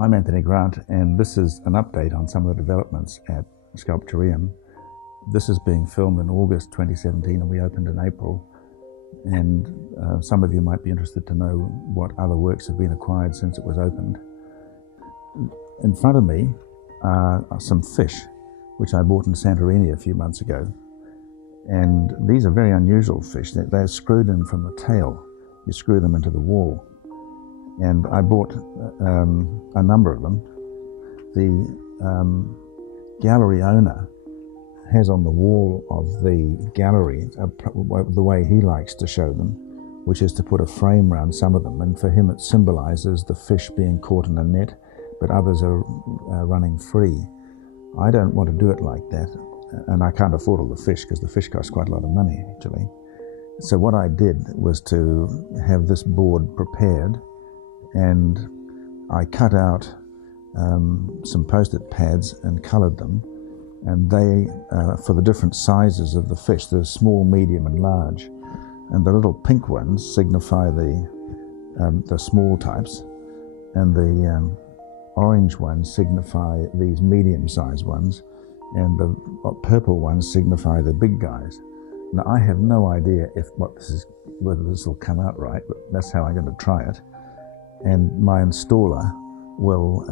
I'm Anthony Grant, and this is an update on some of the developments at Sculptureum. This is being filmed in August 2017 and we opened in April. And some of you might be interested to know what other works have been acquired since it was opened. In front of me are some fish, which I bought in Santorini a few months ago. And these are very unusual fish. They're screwed in from the tail. You screw them into the wall. And I bought a number of them. The gallery owner has on the wall of the gallery the way he likes to show them, which is to put a frame around some of them. And for him it symbolizes the fish being caught in a net, but others are running free. I don't want to do it like that, and I can't afford all the fish because the fish cost quite a lot of money actually. So what I did was to have this board prepared, and I cut out some post-it pads and coloured them, and they, for the different sizes of the fish, there's small, medium and large, and the little pink ones signify the small types, and the orange ones signify these medium-sized ones, and the purple ones signify the big guys. Now I have no idea whether this will come out right, but that's how I'm going to try it. And my installer will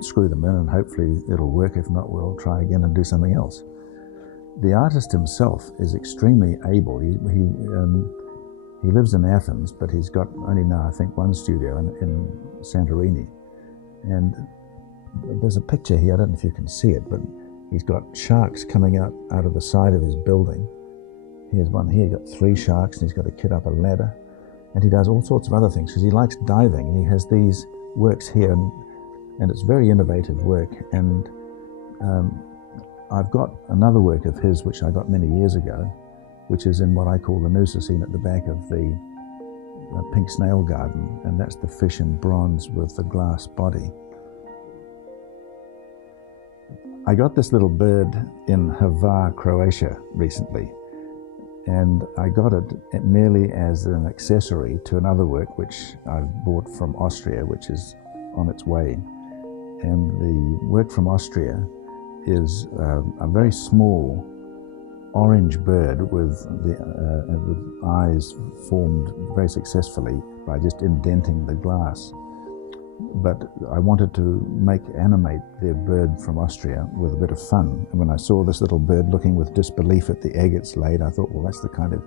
screw them in, and hopefully it'll work. If not, we'll try again and do something else. The artist himself is extremely able. He lives in Athens, but he's got only now, I think, one studio in Santorini. And there's a picture here, I don't know if you can see it, but he's got sharks coming out of the side of his building. Here's one here, he's got 3 sharks, and he's got a kid up a ladder. And he does all sorts of other things because he likes diving, and he has these works here, and it's very innovative work. And I've got another work of his which I got many years ago, which is in what I call the Noosa scene at the back of the pink snail garden, and that's the fish in bronze with the glass body. I got this little bird in Hvar, Croatia recently, and I got it merely as an accessory to another work which I've bought from Austria, which is on its way. And the work from Austria is a very small orange bird with eyes formed very successfully by just indenting the glass. But I wanted to animate the bird from Austria with a bit of fun. And when I saw this little bird looking with disbelief at the egg it's laid, I thought, well, that's the kind of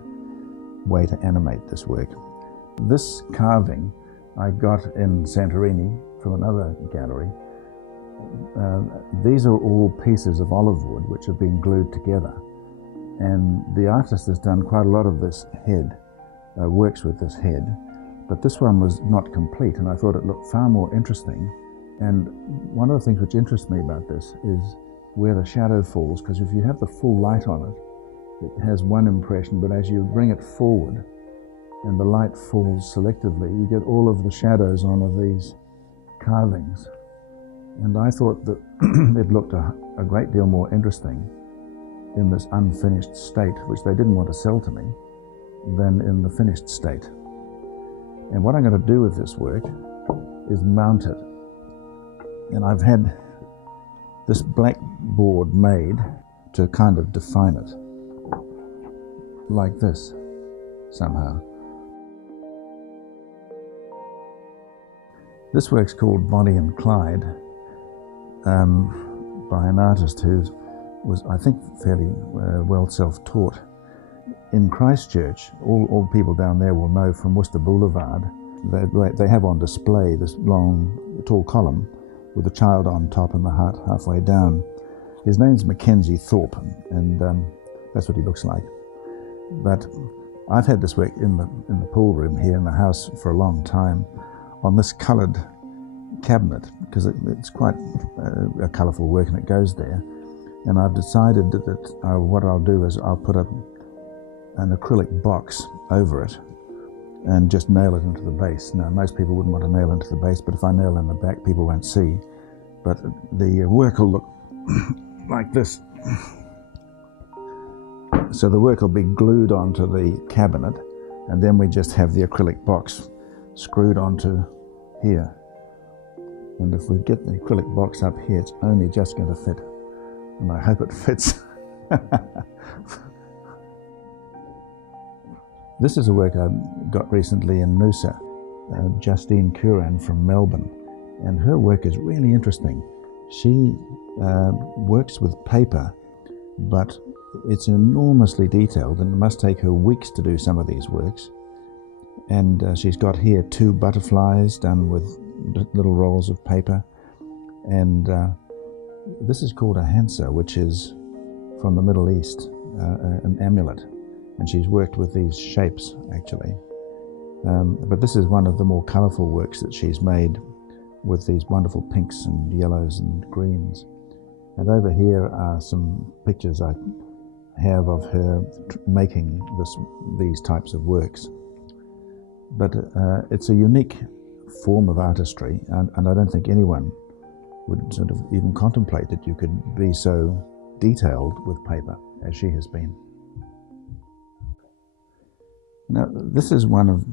way to animate this work. This carving I got in Santorini from another gallery. These are all pieces of olive wood which have been glued together. And the artist has done quite a lot of this head, works with this head. But this one was not complete, and I thought it looked far more interesting. And one of the things which interests me about this is where the shadow falls, because if you have the full light on it, it has one impression, but as you bring it forward and the light falls selectively, you get all of the shadows on of these carvings. And I thought that it looked a great deal more interesting in this unfinished state, which they didn't want to sell to me, than in the finished state. And what I'm going to do with this work is mount it. And I've had this black board made to kind of define it, like this, somehow. This work's called Bonnie and Clyde, by an artist who was, I think, fairly well self-taught. In Christchurch, all people down there will know from Worcester Boulevard, they have on display this long, tall column with a child on top and the heart halfway down. His name's Mackenzie Thorpe, and that's what he looks like. But I've had this work in the pool room here in the house for a long time on this coloured cabinet, because it's quite a colourful work and it goes there. And I've decided that what I'll do is I'll put an acrylic box over it and just nail it into the base. Now, most people wouldn't want to nail into the base, but if I nail in the back, people won't see. But the work will look like this. So the work will be glued onto the cabinet, and then we just have the acrylic box screwed onto here. And if we get the acrylic box up here, it's only just going to fit. And I hope it fits. This is a work I got recently in Noosa, Justine Curran from Melbourne. And her work is really interesting. She works with paper, but it's enormously detailed, and it must take her weeks to do some of these works. And she's got here 2 butterflies done with little rolls of paper. And this is called a hansa, which is from the Middle East, an amulet. And she's worked with these shapes, actually. But this is one of the more colourful works that she's made, with these wonderful pinks and yellows and greens. And over here are some pictures I have of her making these types of works. But it's a unique form of artistry, and I don't think anyone would sort of even contemplate that you could be so detailed with paper as she has been. Now, this is one of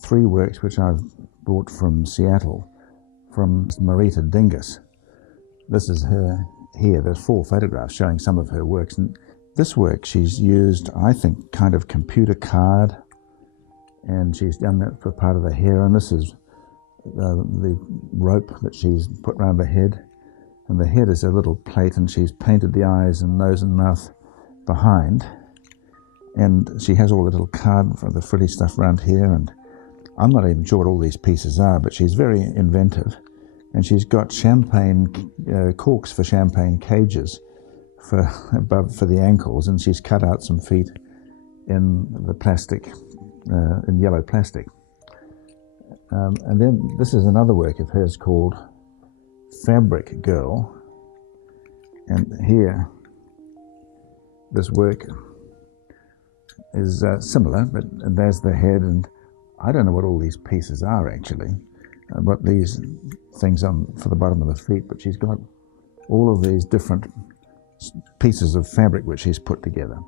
3 works which I've brought from Seattle, from Marita Dingus. This is her here. There's 4 photographs showing some of her works. And this work she's used, I think, kind of computer card, and she's done that for part of the hair. And this is the rope that she's put around the head. And the head is a little plate, and she's painted the eyes and nose and mouth behind. And she has all the little card for the frilly stuff around here. And I'm not even sure what all these pieces are, but she's very inventive. And she's got champagne corks for champagne cages for the ankles, and she's cut out some feet in the plastic, in yellow plastic. And then this is another work of hers called Fabric Girl. And here, this work is similar, but there's the head, and I don't know what all these pieces are actually, what these things are for the bottom of the feet, but she's got all of these different pieces of fabric which she's put together.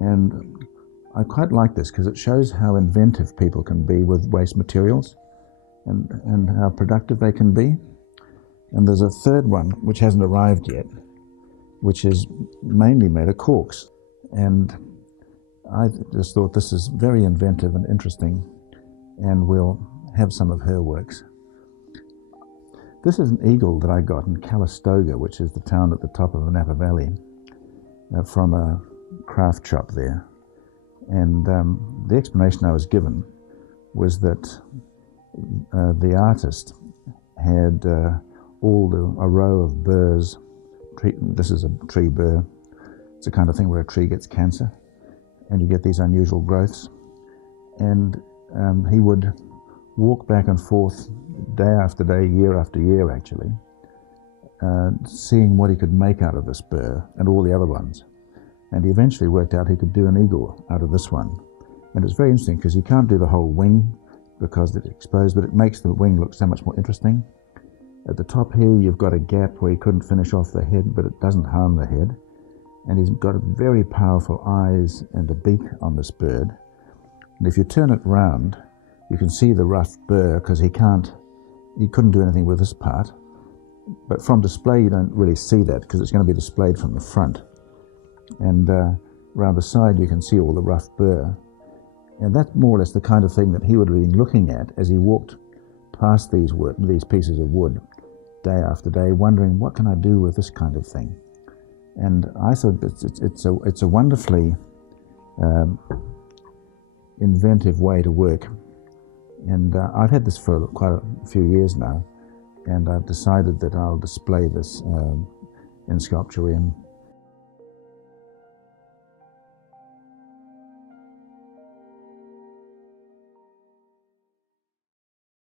And I quite like this because it shows how inventive people can be with waste materials, and how productive they can be. And there's a third one which hasn't arrived yet, which is mainly made of corks. And I just thought this is very inventive and interesting, and we'll have some of her works. This is an eagle that I got in Calistoga, which is the town at the top of the Napa Valley, from a craft shop there. And the explanation I was given was that the artist had a row of burrs. This is a tree burr. It's the kind of thing where a tree gets cancer, and you get these unusual growths. And he would walk back and forth day after day, year after year actually, seeing what he could make out of this burr and all the other ones. And he eventually worked out he could do an eagle out of this one. And it's very interesting because you can't do the whole wing because it's exposed, but it makes the wing look so much more interesting. At the top here, you've got a gap where he couldn't finish off the head, but it doesn't harm the head. And he's got very powerful eyes and a beak on this bird. And if you turn it round, you can see the rough burr because he couldn't do anything with this part. But from display, you don't really see that because it's going to be displayed from the front. And around the side, you can see all the rough burr. And that's more or less the kind of thing that he would have been looking at as he walked past these pieces of wood day after day, wondering, what can I do with this kind of thing? And I thought it's a wonderfully inventive way to work. And I've had this for quite a few years now, and I've decided that I'll display this in Sculptureum